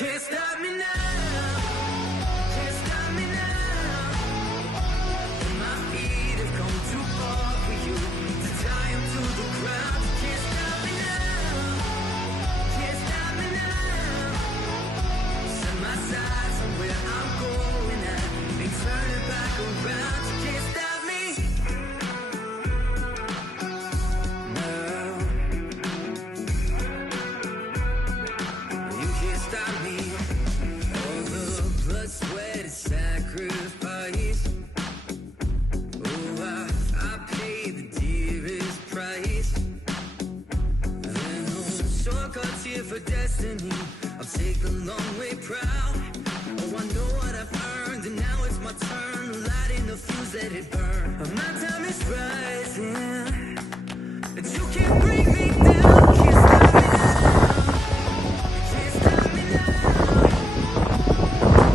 Can't stop me now. Can't stop me now. My feet have come too far for you to tie them to the ground. Can't stop me now. Can't stop me now. Set my sights on where I'm going at. Ain't turning back around. You can't stop me now. You can't stop me. All the blood, sweat, and sacrifice. Oh, I paid the dearest price. And no shortcuts here for destiny. I'll take the long way proud. Oh, I know what I've earned, and now it's my turn. Lighting the fuse, let it burn. My time is rising, and you can't bring me down. Can't stop me now. Can't stop me now.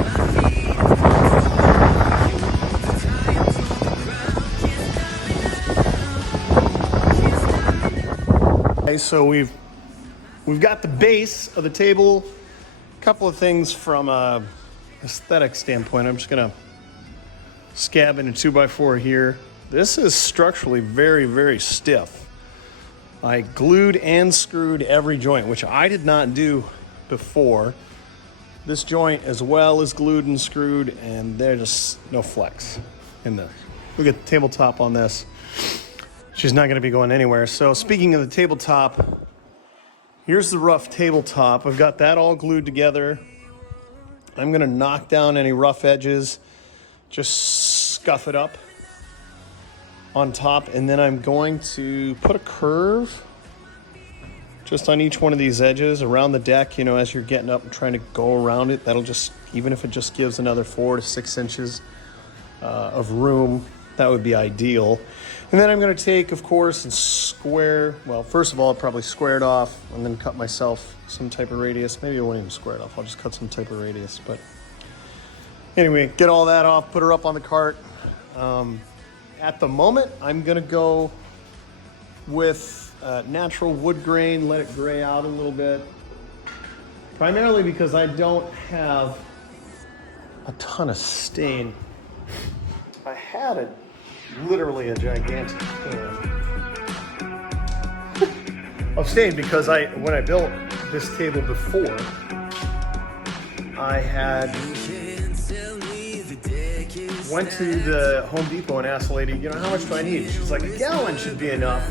My feet have come too far for you to tie them to the ground. Can't stop me now. Can't stop me now. Okay, so we've got the base of the table. A couple of things from a aesthetic standpoint. I'm just gonna scab in a 2x4 here. This is structurally very, very stiff. I glued and screwed every joint, which I did not do before. This joint as well is glued and screwed, and there's just no flex in there. Look at the tabletop on this. She's not gonna be going anywhere. So speaking of the tabletop, here's the rough tabletop. I've got that all glued together. I'm gonna knock down any rough edges, just scuff it up on top, and then I'm going to put a curve just on each one of these edges around the deck, you know, as you're getting up and trying to go around it. That'll just, even if it just gives another 4 to 6 inches of room, that would be ideal. And then I'm gonna take, of course, and square, well, first of all, I'll probably square it off and then cut myself some type of radius. Maybe I won't even square it off, I'll just cut some type of radius. But anyway, get all that off, put her up on the cart. At the moment, I'm gonna go with natural wood grain, let it gray out a little bit. Primarily because I don't have a ton of stain. I had literally a gigantic can of stain because when I built this table before, I had went to the Home Depot and asked the lady, you know, how much do I need? She's like, a gallon should be enough.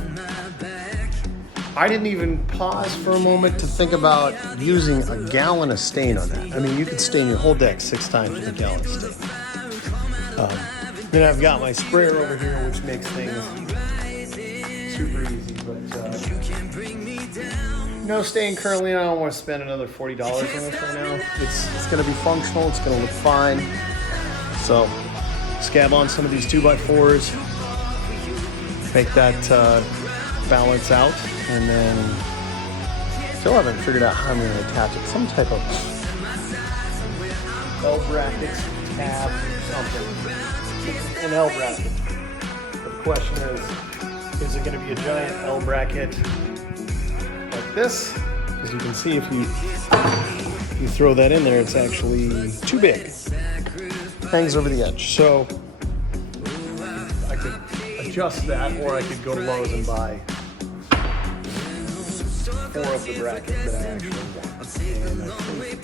I didn't even pause for a moment to think about using a gallon of stain on that. I mean, you could stain your whole deck 6 times with a gallon of stain. Then I've got my sprayer over here, which makes things super easy. But no stain currently, and I don't want to spend another $40 on this right now. It's going to be functional. It's going to look fine. So scab on some of these 2x4s, make that balance out, and then still haven't figured out how I'm going to attach it. Some type of L brackets, tab, something. An L bracket. But the question is it going to be a giant L bracket like this? As you can see, if you throw that in there, it's actually too big. Hangs over the edge. So I could adjust that, or I could go to Lowe's and buy 4 of the brackets that I actually want. And I think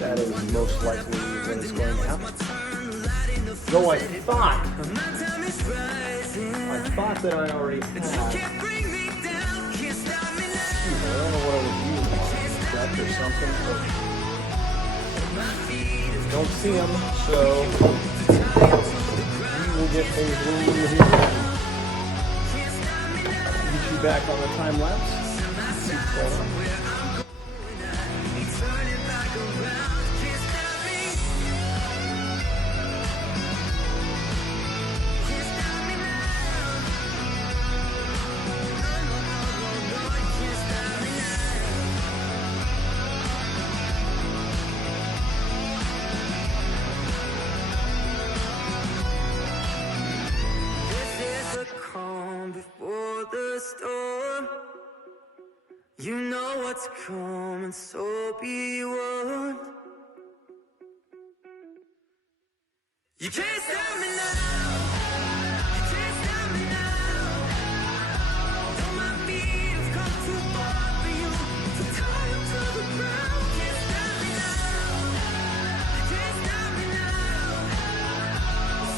that is most likely what is going to happen. Though I thought that I already had. Excuse me, I don't know what I would use on that or something, but don't see them, so we will get things moving here. Get you back on the time lapse. See what's going on. Calm before the storm. You know what's coming, so be warned. You can't stop me now. You can't stop me now. All my feet have come too far for you to tie them to the ground. Can't stop me now. You can't stop me now.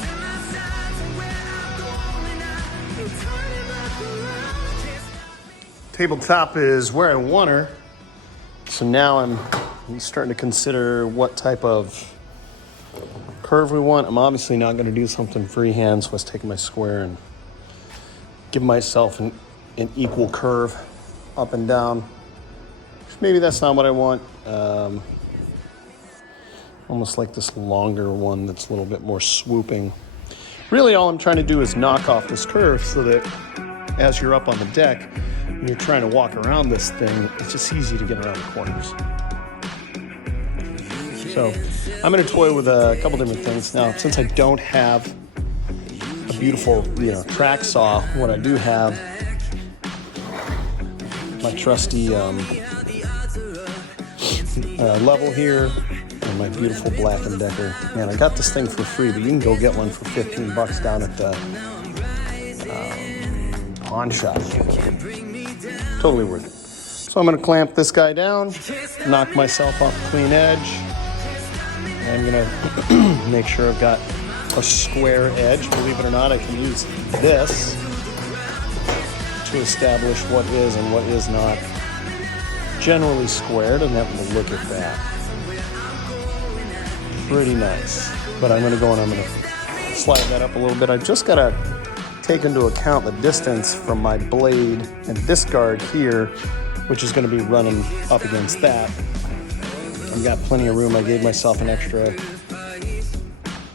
Set my sights on where I'm going now. You turn it back around. Can't stop me. Tabletop is where I want her. So now I'm starting to consider what type of curve we want. I'm obviously not going to do something freehand, so I was taking my square and give myself an equal curve up and down. Maybe that's not what I want. Almost like this longer one that's a little bit more swooping. Really all I'm trying to do is knock off this curve so that as you're up on the deck and you're trying to walk around this thing, it's just easy to get around the corners. So I'm going to toy with a couple different things. Now, since I don't have a beautiful, track saw, what I do have, my trusty level here and my beautiful Black & Decker. Man, I got this thing for free, but you can go get one for $15 down at the pawn shop. Totally worth it. So I'm going to clamp this guy down, knock myself off the clean edge. I'm going to make sure I've got a square edge. Believe it or not, I can use this to establish what is and what is not generally squared, and have a look at that. Pretty nice. But I'm going to go and I'm going to slide that up a little bit. I've just got to take into account the distance from my blade and discard here, which is going to be running up against that. I've got plenty of room. I gave myself an extra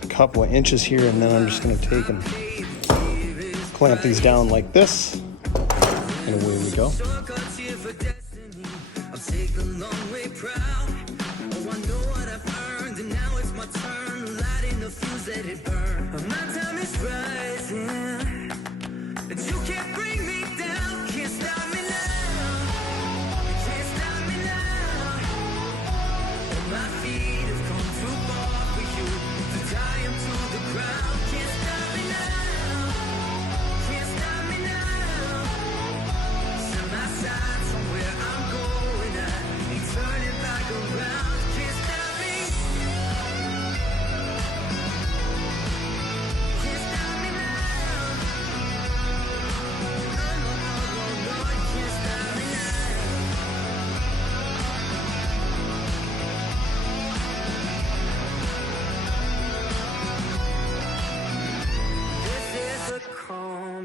couple of inches here, and then I'm just going to take and clamp these down like this, and away we go.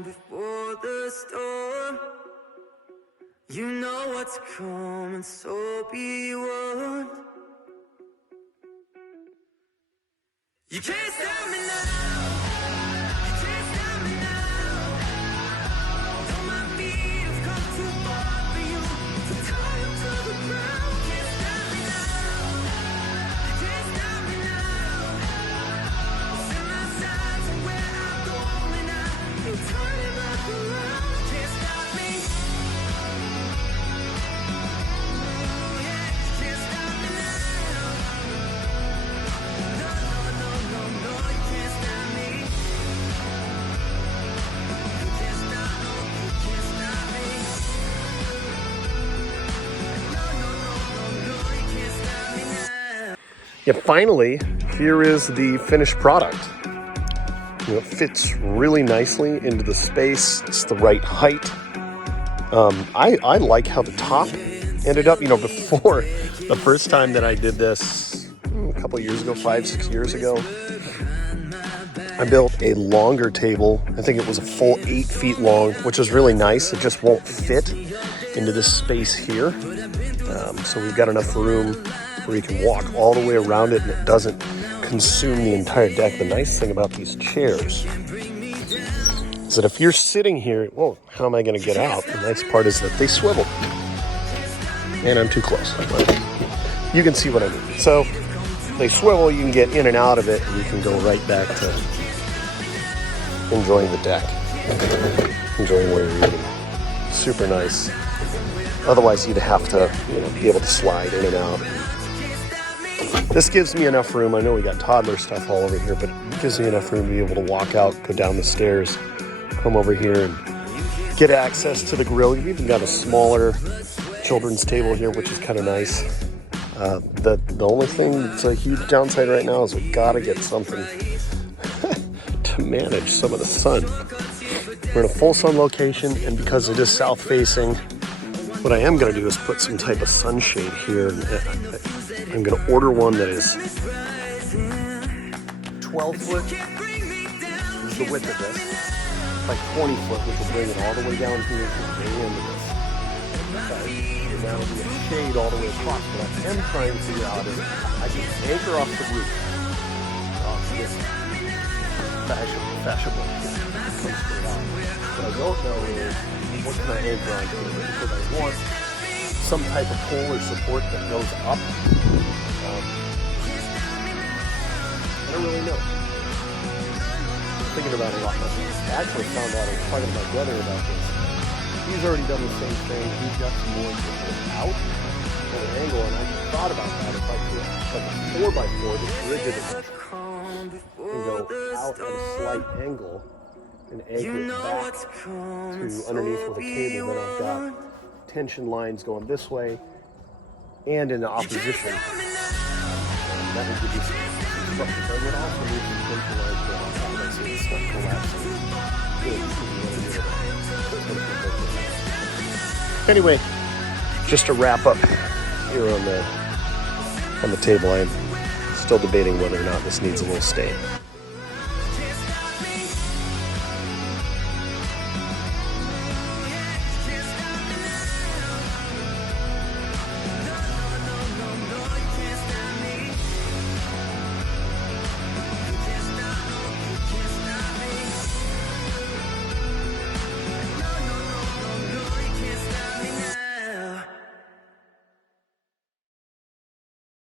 Before the storm, you know what's coming, so be warned. You can't stop me now. You can't stop me now. All my feet have come too far for you to tie them to the ground. Can't stop me now. You can't stop me now. Set my sights on where I'm going now. You turn it back around. Can't stop me. Oh yeah, can't stop me now. No, no, no, no, you can't stop me. You can't stop, no, you can't stop me. No, no, no, you can't stop me now. Yeah, finally, here is the finished product. It fits really nicely into the space. It's the right height. I like how the top ended up. Before, the first time that I did this a couple years ago, 5-6 years ago, I built a longer table. I think it was a full 8 feet long, which is really nice. It just won't fit into this space here. So we've got enough room where you can walk all the way around it and it doesn't consume the entire deck. The nice thing about these chairs is that if you're sitting here, well, how am I going to get out? The nice part is that they swivel. And I'm too close. You can see what I mean. So they swivel, you can get in and out of it, and you can go right back to enjoying the deck, enjoying where you're eating. Super nice. Otherwise, you'd have to, be able to slide in and out. This gives me enough room. I know we got toddler stuff all over here, but it gives me enough room to be able to walk out, go down the stairs, come over here and get access to the grill. You've even got a smaller children's table here, which is kind of nice. The only thing that's a huge downside right now is we gotta get something to manage some of the sun. We're in a full sun location, and because it is south facing, what I am gonna do is put some type of sunshade here. I'm gonna order one that is 12 foot, is the width of this, like 20 foot, which will bring it all the way down here to the very end of this. Okay. And that'll be a shade all the way across. What I am trying to figure out is I can anchor off the roof, off this fashionable comes straight out. What I don't know is what can I anchor on here, because I want some type of pole or support that goes up. I don't really know. I'm thinking about it a lot. I actually found out, I was talking to my brother about this. He's already done the same thing. He's got some more out at an angle, and I thought about that. If I could like a 4x4 that's rigid enough and go out at a slight angle and anchor it back to underneath with a cable, then I've got tension lines going this way and in the opposition. That would give you some structure. But it would also need some tension lines going on top of that so it's not collapsing. Anyway, just to wrap up here on the table, I'm still debating whether or not this needs a little stain.